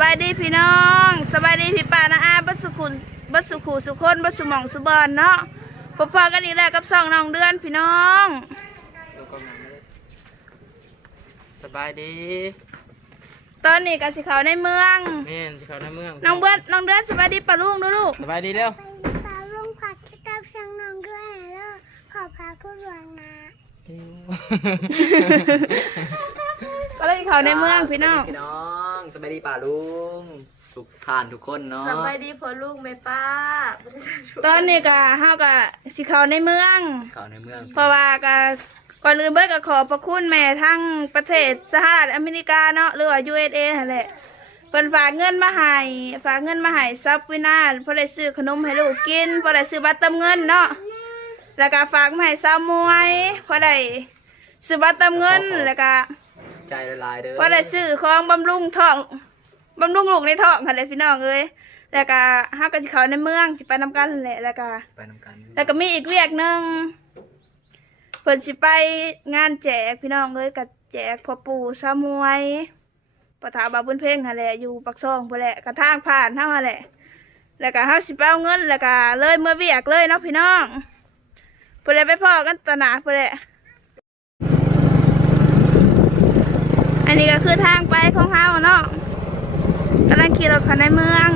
บายดีพี่น้องสบายดีพี่ป้านะอาบัสกุลบัสสุขูสุคนบัสสุหมองสุบอนเนาะพบพอกันอีกแล้วกับสองน้องเดือนพี่น้องดูกล้องหน้ามาเลยสบายดีตอนนี้กับสิเขาในเมืองแม่นสิเขาในเมืองน้องเบือนน้องเดือนสบายดีปะลุงดูลูกสบายดีเร็วปลาลุงผัดคิดตับช่างน้องด้วยแล้วขอพาคุณหลวงนะก็เลยเขาในเมืองพี่น้องพี่น้องส บายดีป่าลุงทุกท่านทุกคนเนาะสบายดีพอลูกไหมป้าตอนนี้ก็เฮาก็สิเขาในเมือง ข่าวในเมืองเพราะว่าก็ก่อนอื่นเบิร์ก็ขอบพระคุณแม่ทั้งประเทศสหรัฐอเมริกาเนาะหรือว่า USA นั่นแหละเพิ่นฝากเงินมาให้ฝากเงินมาให้ซับวินาศเพื่อได้ซื้อขนมให้ลูกกินเพื่อได้ซื้อบัตรเติมเงินเนาะแล้วก็ฝากมาให้สาวมวยเพื่อได้ซื้อบัตรเติมเงินแล้วก็ ใจละลายเด้อเพื่อได้ซื้อของบำรุงท้องบำรุงลูกในท้องค่ะเลยพี่น้องเอ้ยแล้วก็เฮาก็สิเข้าในเมืองสิไปนำกันนั่นแหละแล้วก็ไปนำกันแล้วก็มีอีกเวียกหนึ่งเพิ่นสิไปงานแจกพี่น้องเลยกับแจกพ่อปู่สามวยปะถาบาบุญเพ่งหั่นแหละอยู่ปักซองพุ่นแหละกระทางผ่านเฮาหั่นแหละ แล้วก็เฮาสิไปเอาเงินแล้วก็เลยเมื่อเวียกเลยเนาะพี่น้องพุ่นแหละไปพ่อกันตอนหนาพุ่นแหละ นนี้ก็คือทางไปของเฮาเนาะกำลังขี่รถเข้าในเมือง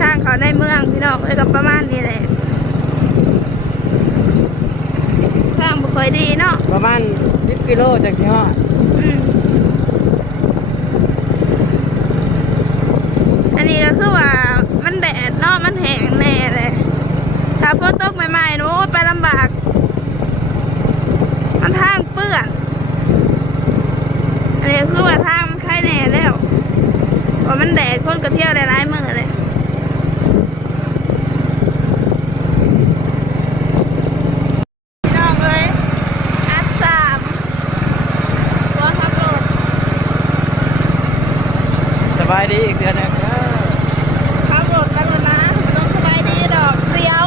ทางเขาในเมืองพี่น้องเอ้ยก็ประมาณนี้แหละทางบ่ค่อยดีเนาะ ประมาณ10กิโลจากที่ฮอดอืมอันนี้ก็คือว่ามันแดดเนาะ มันแห้งแน่เลยถ้าฝนตกใหม่ๆโน้ไปลำบาก มันทางเปื้อนอันนี้คือว่าทางมันไข้แน่แล้วเพราะมันแดดคนก็เที่ยวได้หลายมือเลยน้องเอ้ยอัดสามตัวขับรถสบายดีอีกเดือนหนึงเด้อ ขับรถกันแล้วนะไม่ต้องสบายดีดอกเสียว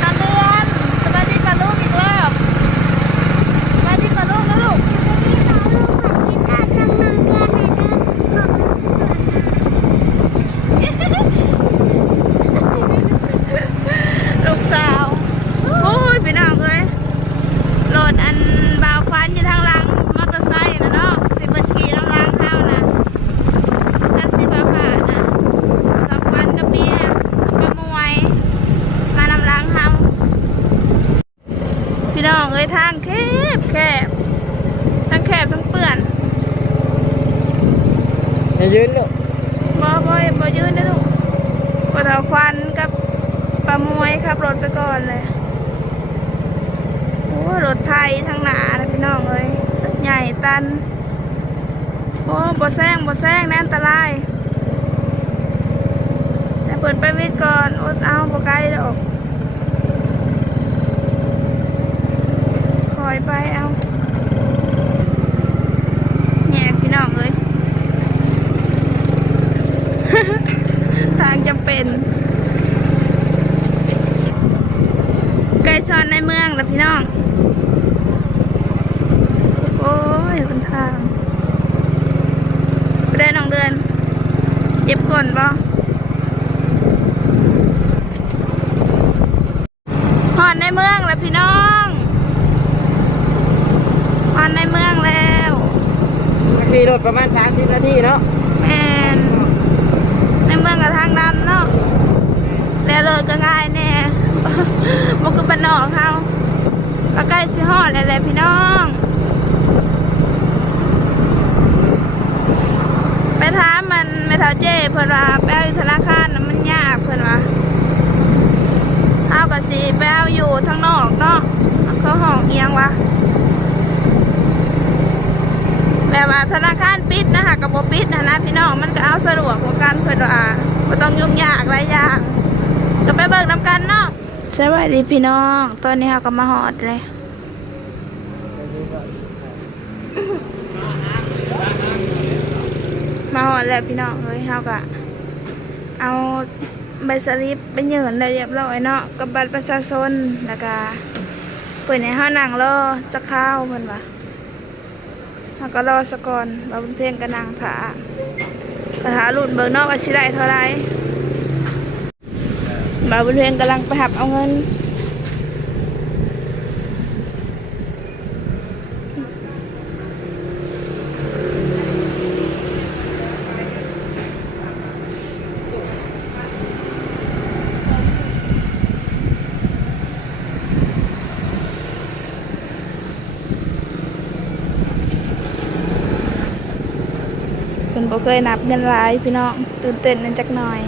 ทางเดือนสบายดีปะลูกอีกรอบสบายดีปะลูกนะลูก ปลาลุงผัดคิดตับช่างน้องด้วยแล้วขอ ลูกสาวโอ้ยพี่น้องเอ้ยรถอันบาวควันอยู่ทางหลังมอเตอร์ไซค์นะเนาะที่เปิดขี่ทางหลังเฮานะท่านสิฟ้าผ่านะบาวควันกับเมียกับป้ามวย มานำหลังเฮาพี่น้องเอ้ยทางแคบแคบทั้งแคบทั้งเปื่อนอย่ายืนลูกบ่บ่บ่ยืนได้อลูกปะเทาควันกับปลามวยขับรถไปก่อนเลยโอ้รถไทยทางหนานะพี่น้องเอ้ยรถใหญ่ตันโอ้บ่แซงบ่แซงแน่อันตรายแต่เปิดไปวิทย์ก่อนอดเอาบ่ไกลดอก อยไปเอาเนี่ยพี่น้องเอ้ยทางจำเป็นไก่ชอนในเมืองแล้วพี่น้อง โอ้ยเป็นทางไปได้น้องเดือน เจ็บก่อนบ่หอนในเมืองแล้วพี่น้องหอนในเมืองแล้ว ขี่รถประมาณ30นาทีเนาะแมนในเมืองกับทางดำเนาะแล้วรถก็ง่ายแน่บกคือบ้านนอกเขาก็ใกล้สิฮอดแล้วแหละพี่น้องไปถามมันไม่เท่าเจ้เพิ่นว่าไปเอาอยู่ธนาคารน่ะมันยากเพิ่นว่าเอาก็สิไปเอาอยู่ทางนอกเนาะเขาห้องเอียงวะ แบบว่า ธนาคารปิดนะคะกับโบปิดนะนะพี่น้องมันก็เอาสะดวกกว่ากันเพื่อนว่าบ่ต้องยุ่งยากหลายอย่างก็ไปเบิกน้ำกันเนาะสวัสดีพี่น้อง ตอนนี้เราก็มาหอดเลยมาหอดแล้วพี่น้องเฮ้ยเราก็เอาใบสลิปไปยืนได้เรียบร้อยเนาะกับบัตรประชาชนแล้วก็เปิดในห้านั่งรอจะเข้าวเพิ่นว่า แล้วก็รอสะก่อนเราเป็นเพียงกระนางถาคาถาหลุดเบิกนอกว่าสิได้เท่าไรมาเป็นเพียงกำลังไปหับเอาเงิน นบ่เคยนับเงินหลายพี่น้องตื่นเต้นนั่นจักหน่อย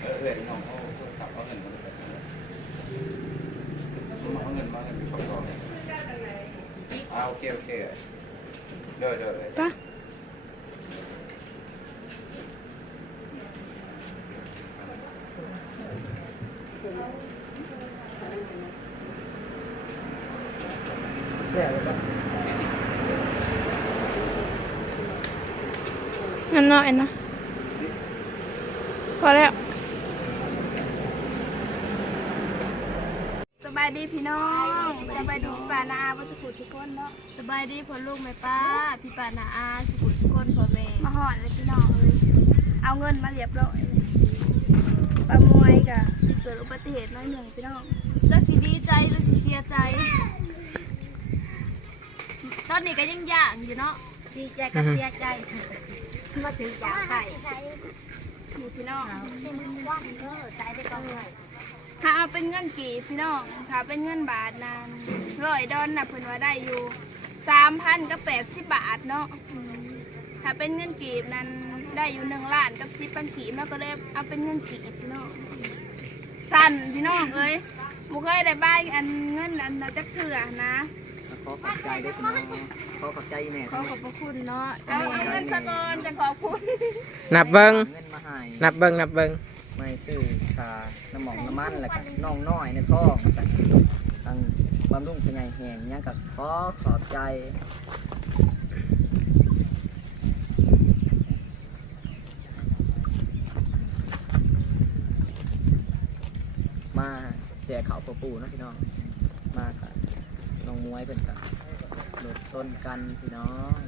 เออเออน้องเขาขับเอาเงินมาเลยเอาเงินมาเงินมีของกองอ่าโอเคโอเคเดี๋ยวเดี๋ยวปะ แล้วก็เงินน้อยนะพอแล้วสบายดีพี่น้องสบายดีป่านาอาวัสกุทุกคนเนาะสบายดีพ่อลูกแม่ป้า พี่ป้านาอาสุขุทุกคนพ่อแม่มาหอดเลยพี่น้องเลยเอาเงินมาเรียบร้อยเลยปลามวยกะเกิดอุบัติเหตุน้อยหนึ่งพี่น้องจักสิดีใจหรือสิเสียใจ ตอนนี้ก็ยังย่างอยู่เนาะดีใจกับเสียใจมาถึงจากไข่นี่พี่น้องว่างเออใจได้ก็เลยถ้าเอาเป็นเงินกี่พี่น้องถ้าเป็นเงินบาทนานร้อยดอนน่ะเพิ่นว่าได้อยู่สามพันกับแปดสิบบาทเนาะอืมถ้าเป็นเงินกีบนั้นได้อยู่หนึ่งล้านกับสิบพันกีบแล้วก็เลยเอาเป็นเงินกีบพี่น้องสั้นพี่น้องเอ้ยบุเคยได้บ้ายอันเงินอันน่ะจักเถื่อนะ ขอขอบใจด้วยพี่น้องขอขอบใจแม่ขอขอบพระคุณเนาะเอาเอาเงินสะกอนจะขอบคุณนับเบิงเงินมาให้นับเบิงนับเบิงไม่ซื้อชาน้ำหมองน้ำมันแล้วก็น้องน้อยในท้องใส่ทางบำรุงพญายแหงยังกับขอขอบใจมาแจกข่าวปะปูเนาะพี่น้อง มากับ น้องมวยเป็นกับหลุดต้นกันพี่น้อง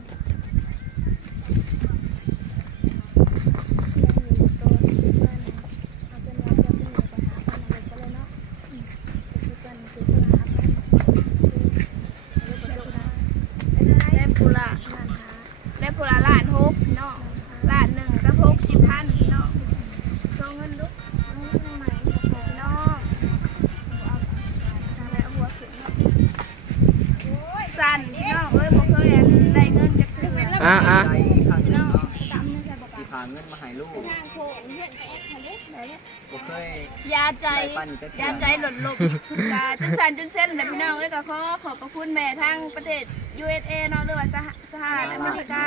ใจได้ปั้นจะเที่ยาใจหล่นลมจ้าจนสั่นจนเส้นเลยพี่น้องเอ้ยก็ขอขอบพระคุณแม่ทางประเทศ USA เนาะหรือว่าสหสหรัฐอเมริกา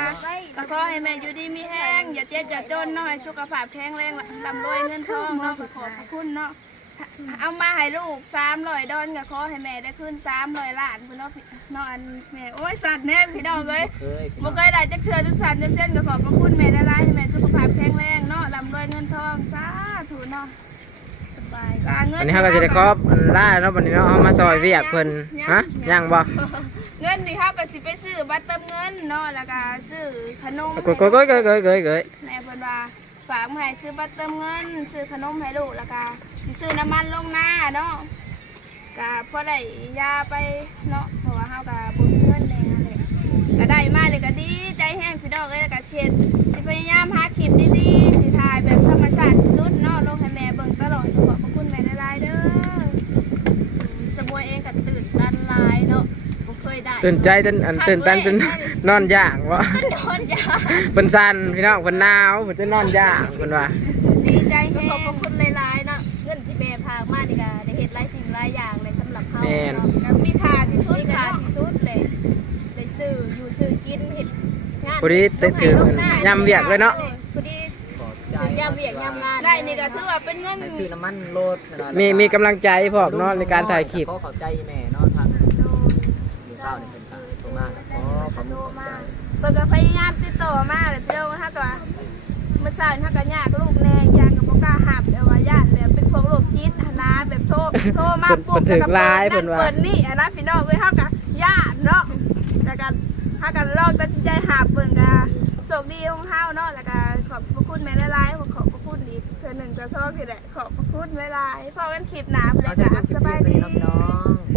ก็ขอให้แม่อยู่ดีมีแห้งอย่าเจ็บอย่าจนเนาะให้สุขภาพแข็งแรงลำรวยเงินทองเนาะก็ขอบพระคุณเนาะเอามาให้ลูกสามร้อยดอนก็ขอให้แม่ได้ขึ้นสามร้อยล้านพี่เนาะพี่เนาะอันแม่โอ้ยสัตว์แน่พี่น้องเลยเคยพี่บ่น้องเคยได้จักเชือจักสันจนเส้นก็ขอบพระคุณแม่ได้ร้ายให้แม่สุขภาพแข็งแรงเนาะลำรวยเงินทองสาธุเนาะ อันนี้เขาก็จะได้ครอบอันล่าเนาะวันนี้เนาะเอามาซอยเวียกเพิ่นฮะยังบ่เงินนี่เขาก็สิไปซื้อบัตรเติมเงินเนาะแล้วก็ซื้อขนมกดกดกดกดกดกดกดแม่เพิ่นว่าฝากมาให้ซื้อบัตรเติมเงิน ซื้อขนมให้ลูกแล้วก็สิซื้อน้ำมันลงหน้าเนาะก็พอได้ยาไปเนาะเพราะว่าเฮาก็บ่มีเงินแน่นั่นแหละก็ได้มาเลยก็ดีใจแห้งพี่น้องเอ้ยแล้วก็เช็ดสิพยายามหาคลิปดีๆายๆเด้อสมวยเองก็ตื่นตันหลายเนาะบ่เคยได้ตื่นใจจนอันตื่นตันจนนอนยากบ่นอนยาเพิ่นสั่นพี่น้องเพิ่นหนาวเพิ่นจะนอนยากเพิ่นว่าดีใจขแห้อบพระงคุณหลายๆเนาะเงินที่แม่พากมานี่ก็ได้เฮ็ดหลายสิ่งหลายอย่างเลยสำหรับเฮาแม่นเนาะก็มีค่าที่สุดมีเลยค่าเนาะที่สุดเลยได้ซื้ออยู่ซื้อกินเฮ็ดงานพอดีได้ถือลงให้ลงหน้ยำเวียกเลยเนาะ ยยามเวียกยามงานได้นี่ก็ถือว่าเป็นเงินให้ซื้อน้ำมันโลดนะมีมีกำลังใจพร้อมเนาะในการถ่ายคลิปขอเข้าใจแม่เนาะทางอยู่เศร้านี่เป็นทางตรงมากขอขอบคุณขอบใจเพิ่นก็พยายามติดต่อมาแล้วพี่น้องเฮาก็เมื่อเช้านี่เฮาก็ยากลูกแน่ยากก็บ่กล้าหับแต่ว่าญาติแบบเป็นพวกโรคจิตหั้นนะแบบโทรโทรมาเพิ่นปุ๊บเพิ่นถึกแล้วก็หลายเปิดเพิ่นว่า เปิดนี่อันนะพี่น้องเอ้ยเฮาก็ญาติเนาะแล้วก็เฮาก็ลองตัดสินใจหับเบิ่งก็โช คดีของเฮาเนาะแล้วก็ขอบพระคุณแม่หลายๆขอบพระคุณอีกเธอหนึ่งก็ซอกนี่แหละขอบพระคุณหลายๆพอกันคลิปหนาเพิ่นเอจะอัพจบสบายดีน้อง